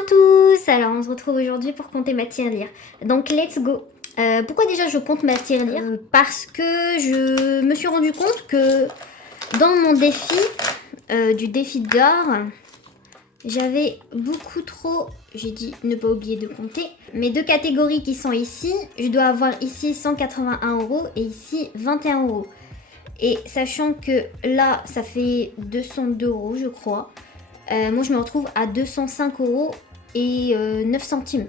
à tous. Alors on se retrouve aujourd'hui pour compter ma tirelire. Donc let's go. Pourquoi déjà je compte ma tirelire? Parce que je me suis rendu compte que dans mon défi, du défi d'or, j'avais beaucoup trop, j'ai dit ne pas oublier de compter, mes deux catégories qui sont ici. Je dois avoir ici 181 € et ici 21 €. Et sachant que là ça fait 202 € je crois. Moi je me retrouve à 205 € et 9 centimes.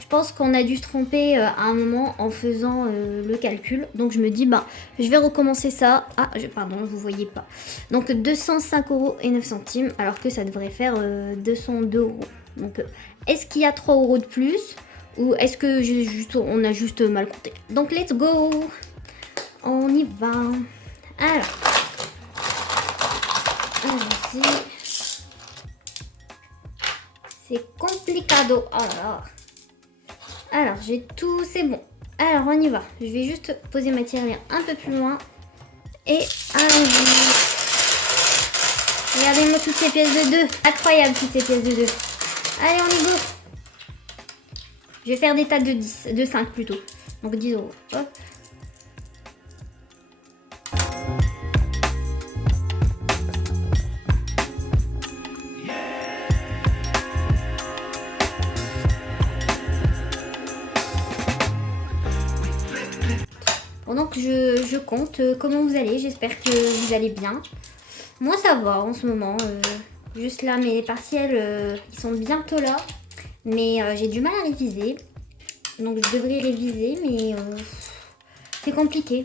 Je pense qu'on a dû se tromper à un moment en faisant le calcul. Donc je me dis, bah, je vais recommencer ça. Ah, pardon, vous voyez pas. Donc 205 € et 9 centimes, alors que ça devrait faire 202 €. Donc est-ce qu'il y a 3 € de plus? Ou est-ce que on a juste mal compté? Donc let's go. On y va. Alors. Allons-y. C'est complicado. Oh là là. Alors, j'ai tout, c'est bon. Alors, on y va. Je vais juste poser ma tirelire un peu plus loin. Et allons-y. Regardez-moi toutes ces pièces de 2. Incroyable, toutes ces pièces de 2. Allez, on y go. Je vais faire des tas de 10, de 5 plutôt. Donc 10 €. Hop. Pendant que je compte, comment vous allez? J'espère que vous allez bien. Moi ça va en ce moment. Juste là, mes partiels, ils sont bientôt là. Mais j'ai du mal à réviser. Donc je devrais réviser, mais c'est compliqué.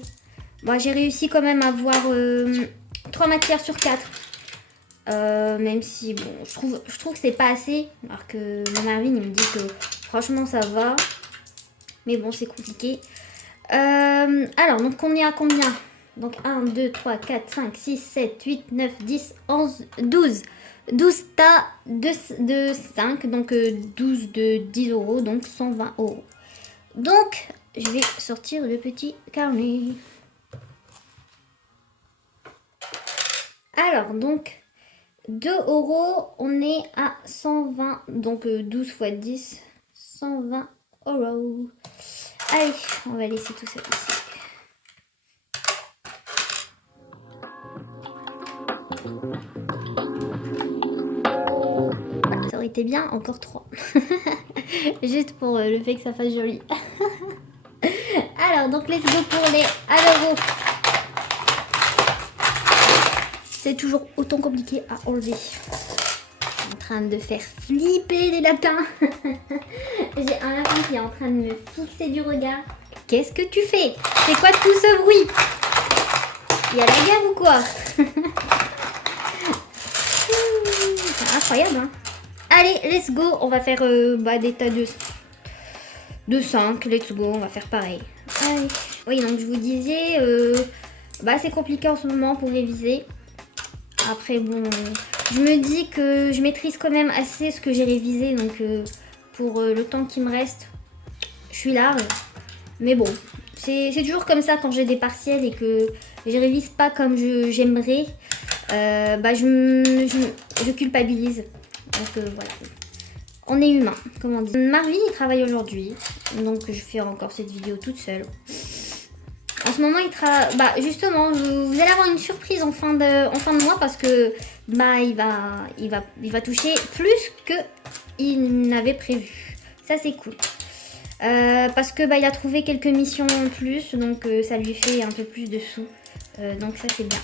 Bon, j'ai réussi quand même à avoir 3 matières sur 4. Même si, bon, je trouve que c'est pas assez. Alors que mon Marvin, il me dit que franchement ça va. Mais bon, c'est compliqué. Alors, donc on est à combien? Donc 1, 2, 3, 4, 5, 6, 7, 8, 9, 10, 11, 12. 12 tas de 5, donc 12 de 10 €, donc 120 €. Donc, je vais sortir le petit carnet. Alors, donc, 2 €, on est à 120, donc 12 fois 10, 120 €. Allez, on va laisser tout ça ici. Ça aurait été bien, encore 3. Juste pour le fait que ça fasse joli. Alors, donc let's go pour les 1 €. C'est toujours autant compliqué à enlever. Je suis en train de faire flipper les lapins. J'ai un lapin qui est en train de me fixer du regard. Qu'est-ce que tu fais? C'est quoi tout ce bruit? Il y a la guerre ou quoi? C'est incroyable, hein? Allez, let's go. On va faire des tas de 5. Let's go, on va faire pareil. Allez. Oui, donc je vous disais, c'est compliqué en ce moment pour réviser. Après, bon, je me dis que je maîtrise quand même assez ce que j'ai révisé. Donc, pour le temps qui me reste, je suis large. Mais bon, c'est toujours comme ça quand j'ai des partiels et que je révise pas comme j'aimerais. Je culpabilise. Donc voilà. On est humain, comme on dit. Marvin, il travaille aujourd'hui. Donc je fais encore cette vidéo toute seule. En ce moment, il travaille... justement, vous allez avoir une surprise en fin de mois parce que il va toucher plus que il n'avait prévu. Ça, c'est cool. Parce que il a trouvé quelques missions en plus. Donc ça lui fait un peu plus de sous. Donc ça, c'est bien.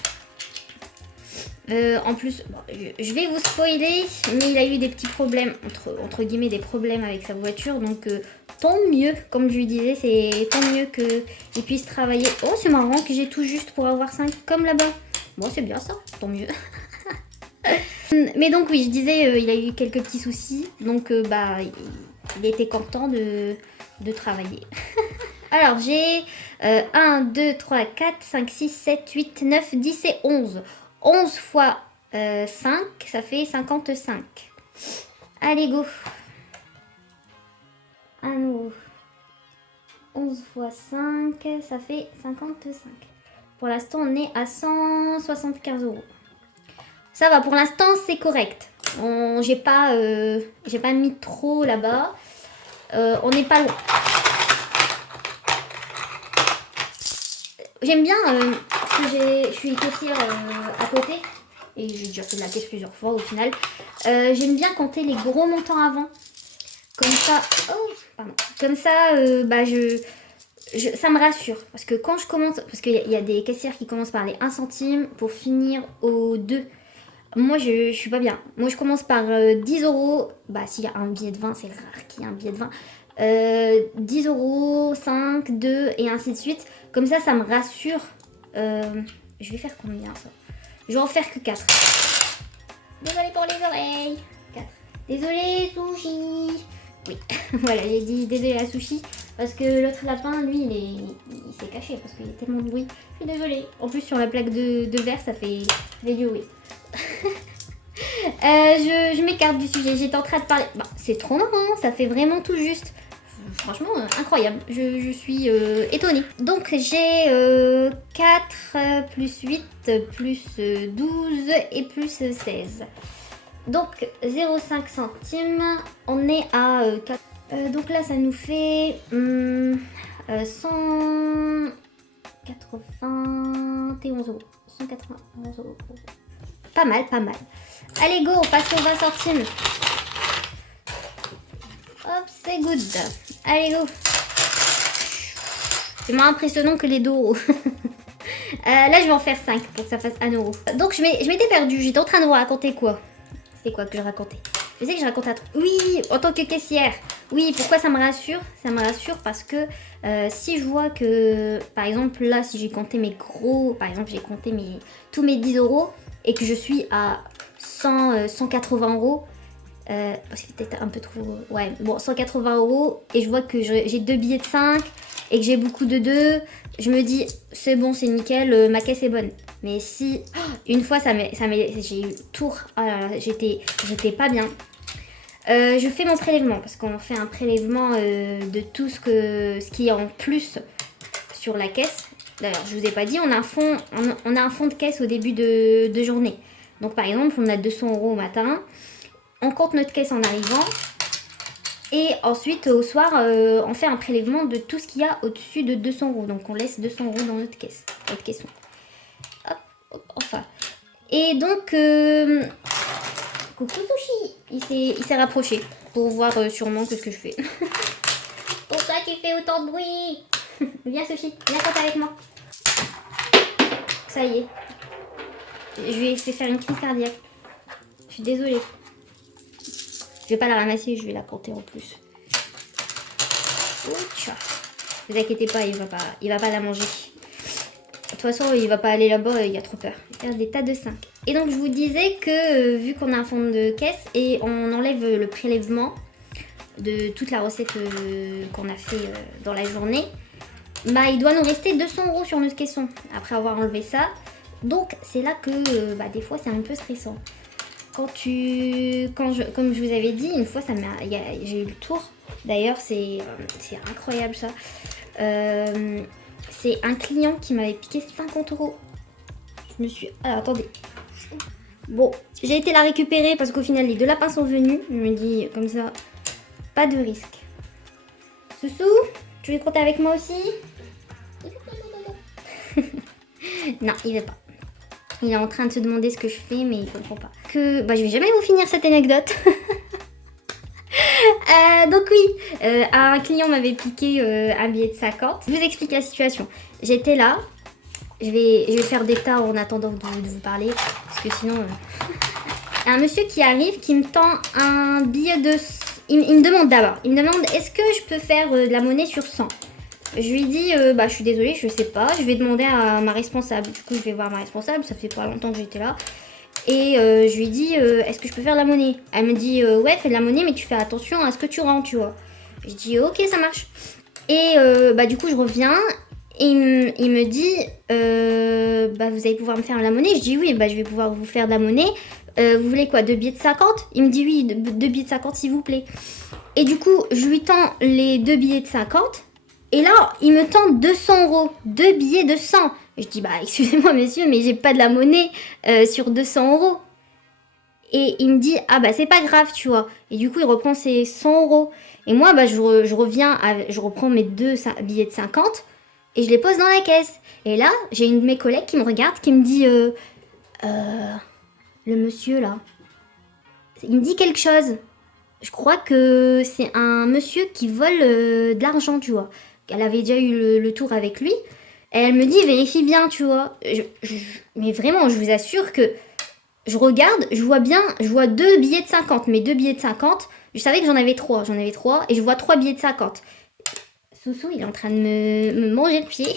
En plus, je vais vous spoiler, mais il a eu des petits problèmes, entre guillemets des problèmes avec sa voiture. Donc tant mieux, comme je lui disais, c'est tant mieux qu'il puisse travailler. Oh, c'est marrant que j'ai tout juste pour avoir 5 comme là-bas. Bon, c'est bien ça, tant mieux. Mais donc oui, je disais, il a eu quelques petits soucis. Donc il était content de travailler. Alors j'ai 1, 2, 3, 4, 5, 6, 7, 8, 9, 10 et 11. 11 fois 5, ça fait 55. Allez, go. À nouveau. 11 fois 5, ça fait 55. Pour l'instant, on est à 175 €. Ça va, pour l'instant, c'est correct. J'ai pas mis trop là-bas. On n'est pas loin. J'aime bien, parce que je suis caissière à côté. Et j'ai déjà fait de la caisse plusieurs fois au final. J'aime bien compter les gros montants avant. Comme ça, comme ça, ça me rassure. Parce que quand je commence, parce qu'il y a des caissières qui commencent par les 1 centime pour finir au 2. Moi, je suis pas bien. Moi, je commence par 10 euros. Bah, s'il y a un billet de 20, c'est rare qu'il y ait un billet de 20. 10 euros, 5, 2 et ainsi de suite. Comme ça me rassure. Je vais faire combien ça? Je vais en faire que 4. Désolée pour les oreilles. 4. Désolée, Sushi. Oui, voilà, j'ai dit désolée à Sushi. Parce que l'autre lapin, lui, il s'est caché parce qu'il y a tellement de bruit. Je suis désolée. En plus, sur la plaque de verre, ça fait du bruit. Je m'écarte du sujet. J'étais en train de parler. Bah, c'est trop marrant, ça fait vraiment tout juste. Franchement, incroyable. Je suis étonnée. Donc, j'ai 4 plus 8 plus 12 et plus 16. Donc, 0,5 centimes. On est à 4. Donc là, ça nous fait 191 euros. 191 euros. Pas mal, pas mal. Allez, go, on passe aux 20 centimes. Hop, c'est good. Allez, go. C'est moins impressionnant que les 2 euros. Là, je vais en faire 5 pour que ça fasse 1 euro. Donc, je m'étais perdue. J'étais en train de vous raconter quoi? C'est quoi que je racontais? Je sais que je raconte un truc. Oui, en tant que caissière. Oui, pourquoi ça me rassure? Ça me rassure parce que si je vois que, par exemple, là, si j'ai compté mes gros... Par exemple, j'ai compté tous mes 10 euros et que je suis à 180 euros. C'est peut-être un peu trop... Ouais, bon, 180 euros. Et je vois que j'ai 2 billets de 5 et que j'ai beaucoup de 2. Je me dis, c'est bon, c'est nickel, ma caisse est bonne. Mais si, une fois, j'ai eu tour. Oh là là, j'étais pas bien. Je fais mon prélèvement parce qu'on fait un prélèvement de tout ce qui est en plus sur la caisse. D'ailleurs, je vous ai pas dit, on a un fond de caisse au début de journée. Donc par exemple, on a 200 euros au matin. On compte notre caisse en arrivant. Et ensuite, au soir, on fait un prélèvement de tout ce qu'il y a au-dessus de 200 euros. Donc on laisse 200 euros dans notre caisse. Notre caisson. Hop, hop, enfin. Et donc... Coucou Sushi, il s'est rapproché pour voir sûrement ce que je fais. Pourquoi tu fais autant de bruit? Viens Sushi, viens compter avec moi. Ça y est. Je lui ai fait faire une crise cardiaque. Je suis désolée. Je vais pas la ramasser, je vais la compter en plus. Oucha. Ne vous inquiétez pas, il va pas la manger. De toute façon, il va pas aller là-bas, il a trop peur. Il va faire des tas de 5. Et donc, je vous disais que vu qu'on a un fond de caisse et on enlève le prélèvement de toute la recette qu'on a fait dans la journée, bah, il doit nous rester 200 euros sur notre caisson après avoir enlevé ça. Donc, c'est là que des fois, c'est un peu stressant. Comme je vous avais dit, une fois, j'ai eu le tour. D'ailleurs, c'est incroyable ça. C'est un client qui m'avait piqué 50 euros. Je me suis... Alors, attendez. Bon, j'ai été la récupérer parce qu'au final, les 2 lapins sont venus. Je me dis, comme ça, pas de risque. Soussou, tu veux compter avec moi aussi? Non, il veut pas. Il est en train de se demander ce que je fais, mais il comprend pas. Je vais jamais vous finir cette anecdote. Donc oui, un client m'avait piqué un billet de 50. Je vous explique la situation. J'étais là. Je vais faire des tas en attendant de vous parler. Parce que sinon... Un monsieur qui arrive, qui me tend un billet de... Il me demande d'abord. Il me demande, est-ce que je peux faire de la monnaie sur 100? Je lui dis, je suis désolée, je sais pas. Je vais demander à ma responsable. Du coup, je vais voir ma responsable. Ça fait pas longtemps que j'étais là. Et je lui dis, est-ce que je peux faire de la monnaie? Elle me dit, ouais, fais de la monnaie, mais tu fais attention à ce que tu rends, tu vois. Je dis, ok, ça marche. Et du coup, je reviens. Et il me dit, vous allez pouvoir me faire de la monnaie? Je dis, oui, je vais pouvoir vous faire de la monnaie. Vous voulez quoi, 2 billets de 50? Il me dit, oui, 2 billets de 50, s'il vous plaît. Et du coup, je lui tends les 2 billets de 50. Et là, il me tend 200 euros. 2 billets de 100. Je dis, excusez-moi, monsieur, mais j'ai pas de la monnaie sur 200 euros. Et il me dit, ah bah c'est pas grave, tu vois. Et du coup, il reprend ses 100 euros. Et moi, bah, je reprends mes deux billets de 50 et je les pose dans la caisse. Et là, j'ai une de mes collègues qui me regarde, qui me dit, le monsieur là, il me dit quelque chose. Je crois que c'est un monsieur qui vole de l'argent, tu vois. Elle avait déjà eu le tour avec lui. Et elle me dit, vérifie bien, tu vois. Mais vraiment, je vous assure que je regarde, je vois bien, je vois deux billets de 50. Mes deux billets de 50, je savais que j'en avais trois. Et je vois trois billets de 50. Soussou, il est en train de me manger le pied.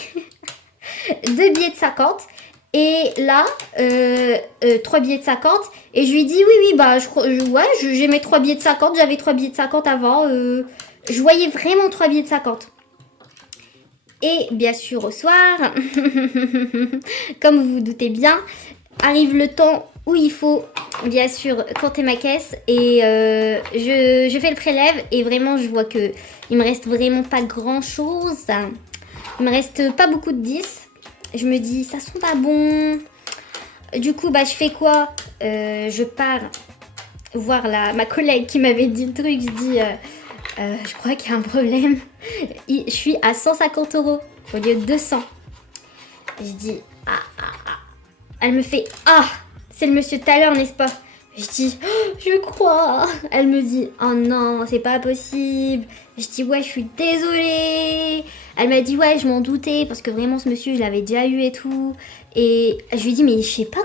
Deux billets de 50. Et là, 3 billets de 50. Et je lui dis, oui, bah, j'ai mes 3 billets de 50. J'avais 3 billets de 50 avant. Je voyais vraiment 3 billets de 50. Et bien sûr, au soir, comme vous vous doutez bien, arrive le temps où il faut, bien sûr, compter ma caisse. Et je fais le prélève. Et vraiment, je vois que il me reste vraiment pas grand-chose. Il me reste pas beaucoup de 10. Je me dis, ça sent pas bon. Du coup, bah, je fais quoi? Je pars voir ma collègue qui m'avait dit le truc. Je dis, je crois qu'il y a un problème. Je suis à 150 euros au lieu de 200. Je dis, ah. Elle me fait, ah, c'est le monsieur tout à l'heure, n'est-ce pas? Je dis, oh, je crois. Elle me dit, oh non, c'est pas possible. Je dis, ouais, je suis désolée. Elle m'a dit, ouais, je m'en doutais parce que vraiment, ce monsieur, je l'avais déjà eu et tout. Et je lui dis, mais je sais pas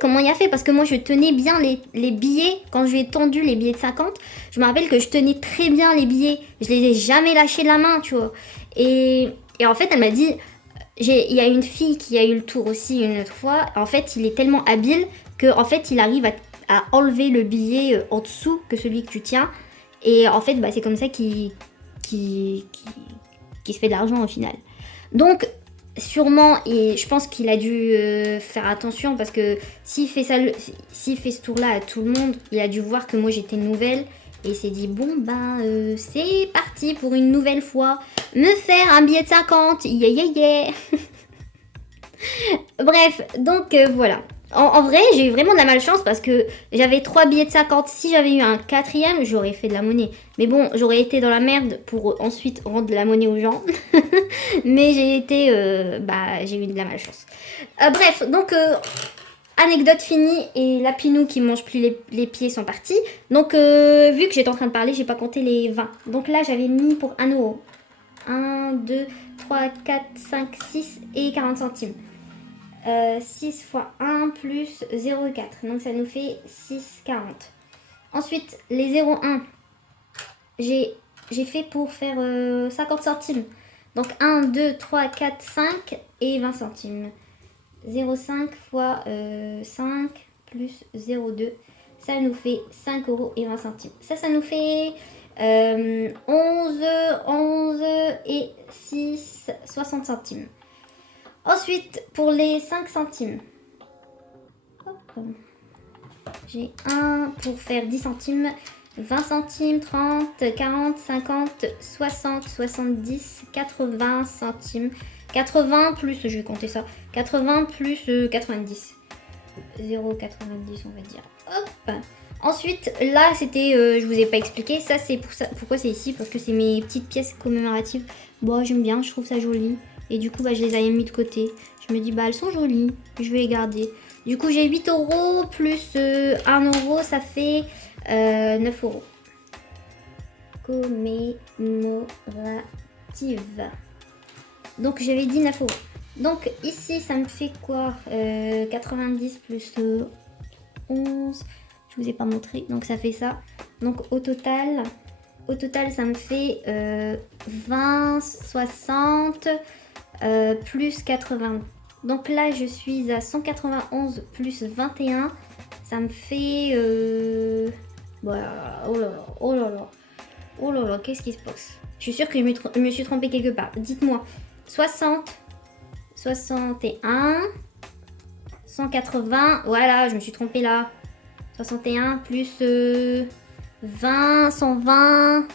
comment il a fait. Parce que moi, je tenais bien les billets. Quand je lui ai tendu les billets de 50, je me rappelle que je tenais très bien les billets. Je les ai jamais lâchés de la main, tu vois. Et en fait, elle m'a dit, il y a une fille qui a eu le tour aussi une autre fois. En fait, il est tellement habile que en fait, il arrive à enlever le billet en dessous que celui que tu tiens. Et en fait, bah, c'est comme ça qu'il se fait de l'argent au final. Donc, sûrement, et je pense qu'il a dû faire attention parce que s'il fait ce tour-là à tout le monde, il a dû voir que moi j'étais nouvelle. Et il s'est dit, bon ben, c'est parti pour une nouvelle fois. Me faire un billet de 50. Yeah. Bref, donc voilà. En vrai, j'ai eu vraiment de la malchance parce que j'avais 3 billets de 50. Si j'avais eu un quatrième, j'aurais fait de la monnaie. Mais bon, j'aurais été dans la merde pour ensuite rendre de la monnaie aux gens. Mais j'ai eu de la malchance. Bref, donc anecdote finie et la Pinou qui mange plus les pieds sont partis. Donc vu que j'étais en train de parler, j'ai pas compté les 20. Donc là, j'avais mis pour 1 euro. 1, 2, 3, 4, 5, 6 et 40 centimes. 6 fois 1 plus 0,4. Donc ça nous fait 6,40. Ensuite, les 0,1. J'ai fait pour faire 50 centimes. Donc 1, 2, 3, 4, 5 et 20 centimes. 0,5 fois 5 plus 0,2. Ça nous fait 5 euros et 20 centimes. Ça nous fait 11 et 6, 60 centimes. Ensuite, pour les 5 centimes, j'ai un pour faire 10 centimes, 20 centimes, 30, 40, 50, 60, 70, 80 centimes. 80 plus, je vais compter ça, 80 plus 90. 0,90 on va dire. Hop. Ensuite, là, c'était, je vous ai pas expliqué, ça c'est pour ça. Pourquoi c'est ici? Parce que c'est mes petites pièces commémoratives. Bon, j'aime bien, je trouve ça joli. Et du coup, bah, je les avais mis de côté. Je me dis, bah, elles sont jolies, je vais les garder. Du coup, j'ai 8 euros plus 1 euro, ça fait 9 euros. Commémorative. Donc, j'avais dit 9 euros. Donc, ici, ça me fait quoi 90 plus 11. Je vous ai pas montré, donc ça fait ça. Donc, au total, ça me fait 20, 60 plus 80. Donc là, je suis à 191 plus 21. Ça me fait... Voilà. Oh là là, qu'est-ce qui se passe? Je suis sûre que je me suis trompée quelque part. Dites-moi. 60, 61, 180. Voilà, je me suis trompée là. 61 plus 20, 120.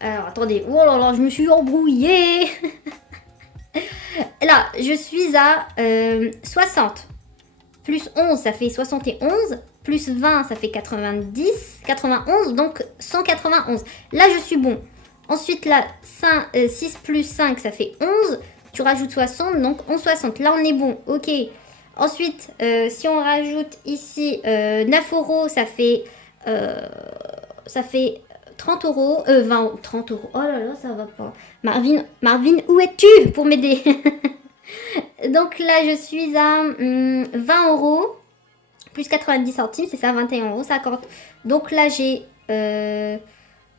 Alors, attendez. Oh là là, je me suis embrouillée. Là, je suis à 60. plus 11, ça fait 71, plus 20, ça fait 90, 91, donc 191. Là, je suis bon. Ensuite, là, 6 plus 5, ça fait 11. Tu rajoutes 60, donc 11,60. Là, on est bon. Ok. Ensuite, si on rajoute ici 9 euros, ça fait 30 euros. 30 euros. Oh là là, ça va pas. Marvin, où es-tu pour m'aider? Donc là, je suis à 20 euros. Plus 90 centimes, c'est ça, 21 euros, ça accorde. Donc là, j'ai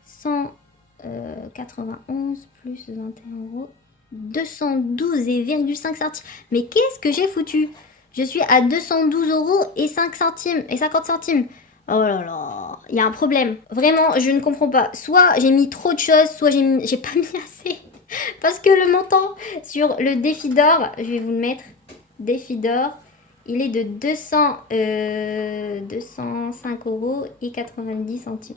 191 plus 21 euros. 212,5 centimes. Mais qu'est-ce que j'ai foutu? Je suis à 212 euros et 5 centimes et 50 centimes. Oh là là, il y a un problème. Vraiment, je ne comprends pas. Soit j'ai mis trop de choses, soit j'ai pas mis assez. Parce que le montant sur le défi d'or, je vais vous le mettre, défi d'or, il est de 205 euros et 90 centimes.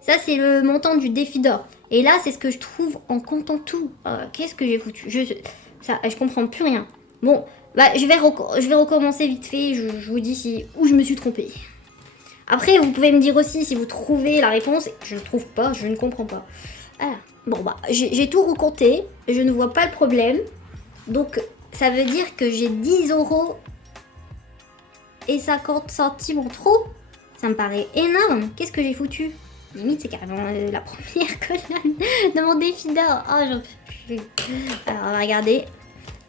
Ça, c'est le montant du défi d'or. Et là, c'est ce que je trouve en comptant tout. Qu'est-ce que j'ai foutu? Je comprends plus rien. Bon, bah, je vais recommencer vite fait. Je vous dis où je me suis trompée. Après, vous pouvez me dire aussi si vous trouvez la réponse. Je ne trouve pas, je ne comprends pas. Ah, bon, bah, j'ai tout recompté. Je ne vois pas le problème. Donc, ça veut dire que j'ai 10 euros et 50 centimes en trop. Ça me paraît énorme. Qu'est-ce que j'ai foutu? Limite, c'est carrément la première colonne de mon défi d'or. Oh, j'en peux plus. Alors, on va regarder.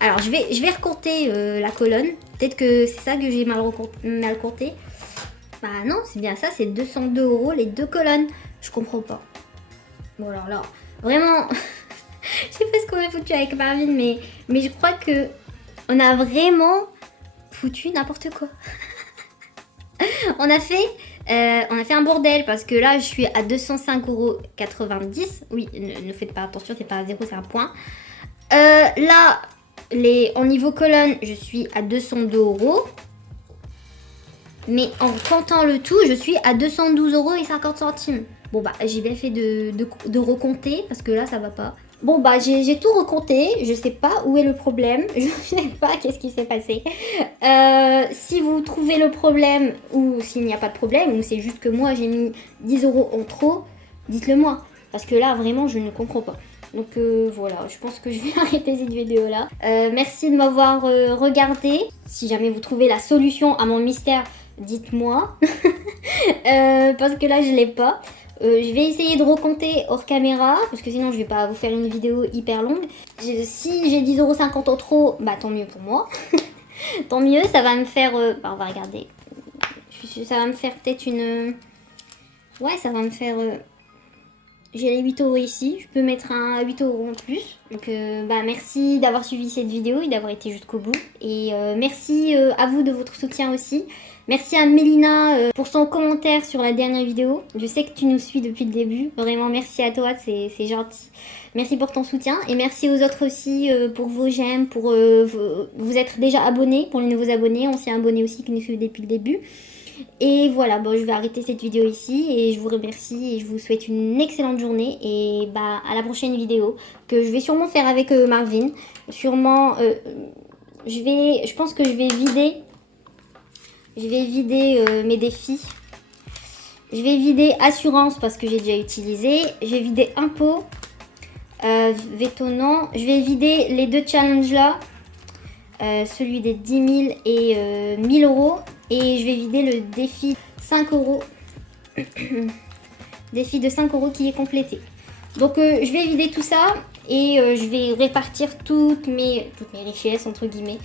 Alors, je vais recompter la colonne. Peut-être que c'est ça que j'ai mal compté. Bah non, c'est bien ça, c'est 202 euros les deux colonnes. Je comprends pas. Bon, alors là, vraiment, je sais pas ce qu'on a foutu avec Marvin, mais je crois que on a vraiment foutu n'importe quoi. On a fait un bordel parce que là, je suis à 205,90 euros. Oui, ne faites pas attention, c'est pas à 0, c'est un point. Là, en niveau colonne, je suis à 202 euros. Mais en comptant le tout, je suis à 212 euros et 50 centimes. Bon, bah, j'ai bien fait de recompter parce que là, ça va pas. Bon, bah, j'ai tout recompté. Je sais pas où est le problème. Je sais pas qu'est-ce qui s'est passé. Si vous trouvez le problème ou s'il n'y a pas de problème ou c'est juste que moi, j'ai mis 10 euros en trop, dites-le moi. Parce que là, vraiment, je ne comprends pas. Donc voilà, je pense que je vais arrêter cette vidéo là. Merci de m'avoir regardé. Si jamais vous trouvez la solution à mon mystère, dites-moi. Parce que là je l'ai pas. Je vais essayer de recompter hors caméra. Parce que sinon je vais pas vous faire une vidéo hyper longue. Si j'ai 10,50 € en trop, bah tant mieux pour moi. Tant mieux, ça va me faire... bah, on va regarder. Ça va me faire peut-être une... Ouais, ça va me faire... J'ai les 8 € ici, je peux mettre un 8 € en plus. Donc bah merci d'avoir suivi cette vidéo et d'avoir été jusqu'au bout. Et merci à vous de votre soutien aussi. Merci à Mélina pour son commentaire sur la dernière vidéo. Je sais que tu nous suis depuis le début. Vraiment merci à toi, c'est gentil. Merci pour ton soutien. Et merci aux autres aussi pour vos j'aime, pour vous être déjà abonnés, pour les nouveaux abonnés, anciens abonnés aussi qui nous suivent depuis le début. Et voilà, bon, je vais arrêter cette vidéo ici et je vous remercie et je vous souhaite une excellente journée et bah à la prochaine vidéo que je vais sûrement faire avec Marvin. Sûrement, je pense que je vais vider mes défis. Je vais vider assurance parce que j'ai déjà utilisé. Je vais vider impôt, vétonnant. Je vais vider les deux challenges là. Celui des 10 000 et 1000 €. Et je vais vider le défi 5 €. Défi de 5 € qui est complété. Donc je vais vider tout ça et je vais répartir toutes mes richesses entre guillemets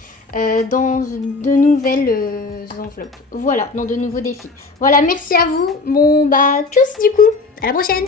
dans de nouvelles enveloppes. Voilà, dans de nouveaux défis. Voilà, merci à vous. Bon bah tchuss du coup. À la prochaine.